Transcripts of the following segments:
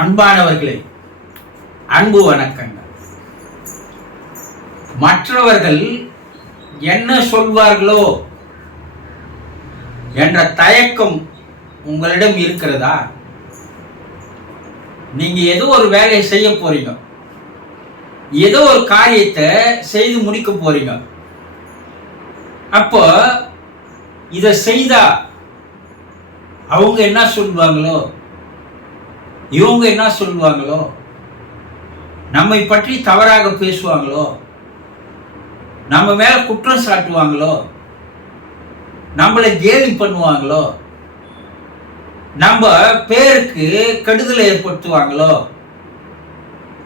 அன்பானவர்களே அன்பு வணக்கங்கள். மற்றவர்கள் என்ன சொல்வார்களோ என்ற தயக்கம் உங்களிடம் இருக்கிறதா? நீங்க ஏதோ ஒரு வேலையை செய்ய போறீங்க. ஏதோ ஒரு காரியத்தை செய்து முடிக்க போறீங்க. அப்போ இதை செய்தா அவங்க என்ன சொல்லுவாங்களோ இவங்க என்ன சொல்லுவாங்களோ? நம்மை பற்றி தவறாக பேசுவாங்களோ? நம்ம மேல குற்றம் சாட்டுவாங்களோ? நம்மளை கேலி பண்ணுவாங்களோ? நம்ம பேருக்கு கெடுதலை ஏற்படுத்துவாங்களோ?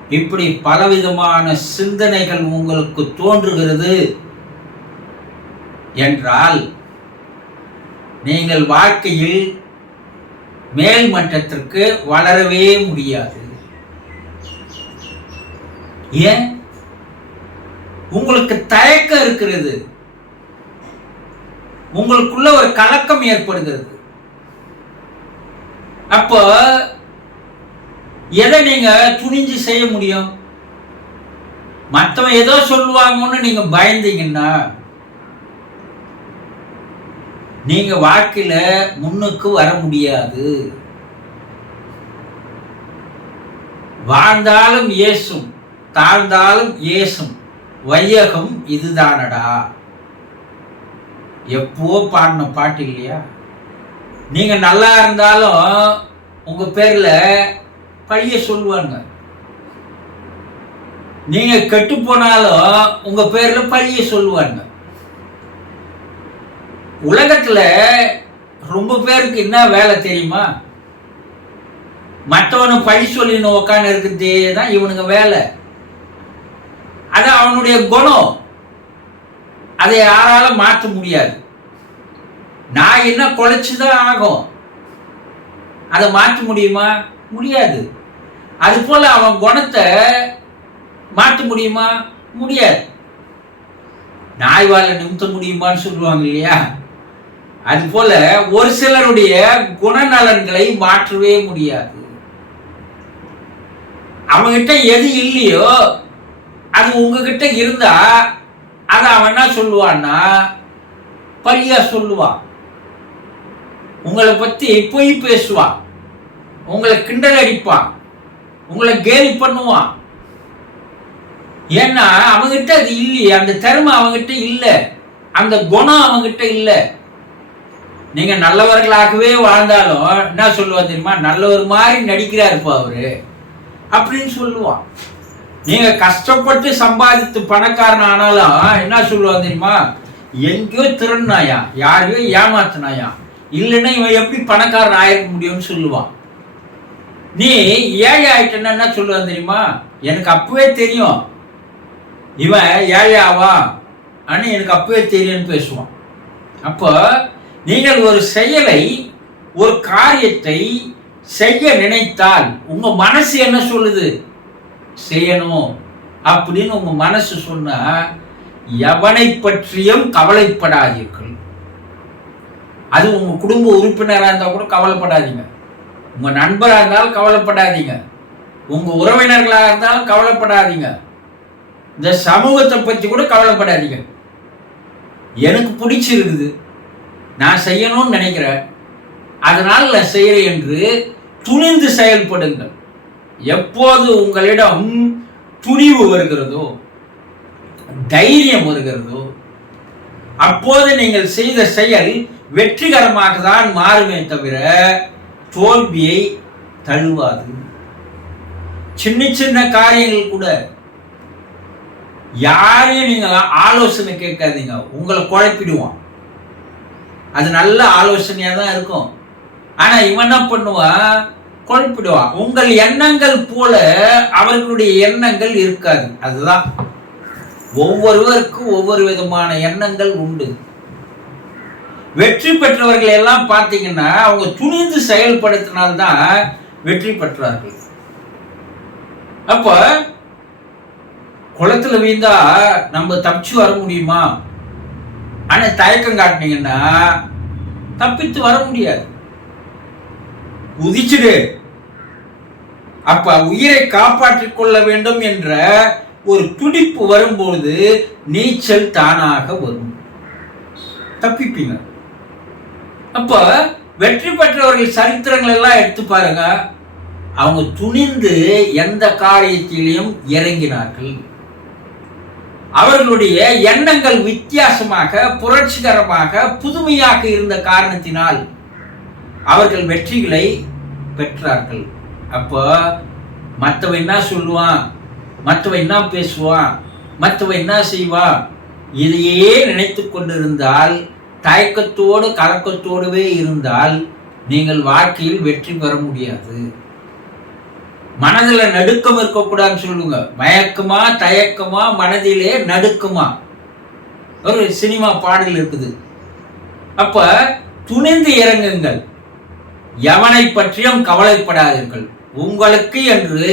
இப்படி பலவிதமான சிந்தனைகள் உங்களுக்கு தோன்றுகிறது என்றால் நீங்கள் வாழ்க்கையில் மேல் மட்டத்திற்கு வளரவே முடியாது. ஏன்? உங்களுக்கு தயக்கம் இருக்கிறது. உங்களுக்குள்ள ஒரு கலக்கம் ஏற்படுகிறது. அப்போ எதை நீங்க துணிஞ்சு செய்ய முடியும்? மற்றவன் ஏதோ சொல்லுவாங்கன்னு நீங்க பயந்தீங்கன்னா நீங்க வாழ்க்கையில முன்னுக்கு வர முடியாது. வாழ்ந்தாலும் ஏசும் தாழ்ந்தாலும் ஏசும் வையகம் இதுதானடா. எப்போ பாடின பாட்டு இல்லையா? நீங்க நல்லா இருந்தாலும் உங்க பேர்ல பழிய சொல்லுவாங்க. நீங்க கெட்டு போனாலும் உங்க பேர்ல பழிய சொல்லுவாங்க. உலகத்துல ரொம்ப பேருக்கு என்ன வேலை தெரியுமா? மற்றவனை பழி சொல்லின்னு உக்காந்து இருக்கிறதே தான் இவனுங்க வேலை. அது அவனுடைய குணம். அதை யாரால மாற்ற முடியாது. நான் என்ன குலைச்சுதான் ஆகும். அதை மாற்ற முடியுமா? முடியாது. அது போல அவன் குணத்தை மாற்ற முடியுமா? முடியாது. நாய் வாழ நிமித்த முடியுமான்னு சொல்லுவாங்க இல்லையா? அது போல ஒரு சிலருடைய குணநலன்களை மாற்றவே முடியாது. அவங்கிட்ட எது இல்லையோ அது உங்ககிட்ட இருந்தா அதை அவன் என்ன சொல்லுவான்னா பழியா சொல்லுவான். உங்களை பத்தி பொய் பேசுவான். உங்களை கிண்டல் அடிப்பான். உங்களை கேலி பண்ணுவான். ஏன்னா அவங்கிட்ட அது இல்லையே. அந்த திறமை அவங்கிட்ட இல்லை. அந்த குணம் அவங்கிட்ட இல்லை. நீங்க நல்லவர்களாகவே வாழ்ந்தாலும் என்ன சொல்லுவா தெரியுமா? நல்லவர் மாதிரி நடிக்கிறாருப்பா அவரு. அப்படின்னு சொல்லுவான் நீங்க கஷ்டப்பட்டு சம்பாதித்து பணக்காரன் ஆனாலும் என்ன சொல்லுவா தெரியுமா? எங்கேயோ திருநாயா யாரையோ ஏமாத்தினாயா? இல்லைன்னா இவன் எப்படி பணக்காரன் ஆயிருக்க முடியும்னு சொல்லுவான் நீ ஏழை ஆயிட்டன்னா என்ன சொல்லுவான் தெரியுமா? எனக்கு அப்பவே தெரியும். இவன் ஏழையாவா? ஆனால் எனக்கு அப்பவே தெரியும்னு பேசுவான். அப்போ நீங்கள் ஒரு செயலை ஒரு காரியத்தை செய்ய நினைத்தால் உங்க மனசு என்ன சொல்லுது? செய்யணும். அப்படின்னு உங்க மனசு சொன்னா எவனை பற்றியும் கவலைப்படாதீர்கள். அது உங்க குடும்ப உறுப்பினராக இருந்தால் கூட கவலைப்படாதீங்க. உங்க நண்பராக இருந்தாலும் கவலைப்படாதீங்க. உங்க உறவினர்களாக இருந்தாலும் கவலைப்படாதீங்க. இந்த சமூகத்தை பற்றி கூட கவலைப்படாதீங்க. எனக்கு பிடிச்சிருக்குது. நான் செய்யணும்னு நினைக்கிறேன். அதனால் நான் செய்கிறேன் என்று துணிந்து செயல்படுங்கள். எப்போது உங்களிடம் துணிவு வருகிறதோ தைரியம் வருகிறதோ அப்போது நீங்கள் செய்த செயல் வெற்றிகரமாக தான் மாறுமே தவிர தோல்வியை தழுவாது. சின்ன சின்ன காரியங்கள் கூட யாரையும் நீங்கள் ஆலோசனை கேட்காதீங்க. உங்களை குழப்பிடுவான். அது நல்ல ஆலோசனையாக தான் இருக்கும். ஆனால் இவன் என்ன பண்ணுவான் குழப்பிடுவான் உங்கள் எண்ணங்கள் போல அவர்களுடைய எண்ணங்கள் இருக்காது. அதுதான். ஒவ்வொருவருக்கும் ஒவ்வொரு விதமான எண்ணங்கள் உண்டு. வெற்றி பெற்றவர்கள் எல்லாம் பார்த்தீங்கன்னா அவங்க துணிந்து செயல்படுத்தினால்தான் வெற்றி பெற்றார்கள். அப்போ குளத்துல வீழ்ந்தா நம்ம தப்பிச்சு வர முடியுமா? ஆனால் தயக்கம் காட்டினீங்கன்னா தப்பித்து வர முடியாது. உதிச்சுடு அப்ப உயிரை காப்பாற்றிக் கொள்ள வேண்டும் என்ற ஒரு துடிப்பு வரும்போது நீச்சல் தானாக வரும். தப்பிப்பீங்க. அப்ப வெற்றி பெற்றவர்கள் சரித்திரங்கள் எல்லாம் எடுத்து பாருங்க. அவங்க துணிந்து எந்த காரியத்திலையும் இறங்கினார்கள். அவர்களுடைய எண்ணங்கள் வித்தியாசமாக புரட்சிகரமாக புதுமையாக இருந்த காரணத்தினால் அவர்கள் வெற்றிகளை பெற்றார்கள். அப்போ மற்றவன் என்ன சொல்லுவான்? மற்றவன் என்ன பேசுவான்? மற்றவன் என்ன செய்வான்? இதையே நினைத்து கொண்டிருந்தால் தயக்கத்தோடு கலக்கத்தோடுவே இருந்தால் நீங்கள் வாழ்க்கையில் வெற்றி பெற முடியாது. மனதில் நடுக்கம் இருக்கக்கூடாதுன்னு சொல்லுங்க. மயக்கமா தயக்கமா மனதிலே நடுக்கமா. ஒரு சினிமா பாடல் இருக்குது. அப்ப துணிந்து இறங்குங்கள். எவனை பற்றியும் கவலைப்படாதீர்கள். உங்களுக்கு என்று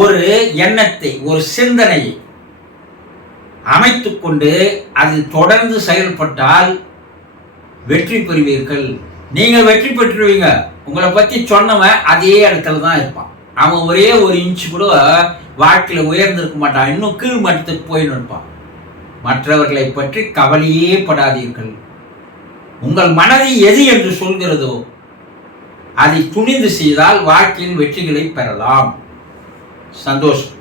ஒரு எண்ணத்தை ஒரு சிந்தனையை அமைத்துக்கொண்டு கொண்டு தொடர்ந்து செயல்பட்டால் வெற்றி பெறுவீர்கள். நீங்கள் வெற்றி பெற்றுவீங்க உங்களை பற்றி சொன்னவன் அதே இடத்துல தான் இருப்பான். அவன் ஒரே ஒரு இன்ச்சு கூட வாழ்க்கையில் உயர்ந்திருக்க மாட்டான். இன்னும் கீழ் மட்டத்துக்கு போயின்னு இருப்பான். மற்றவர்களை பற்றி கவலையே படாதீர்கள். உங்கள் மனதை எது என்று சொல்கிறதோ அதை துணிந்து செய்தால் வாழ்க்கையில் வெற்றிகளை பெறலாம். சந்தோஷம்.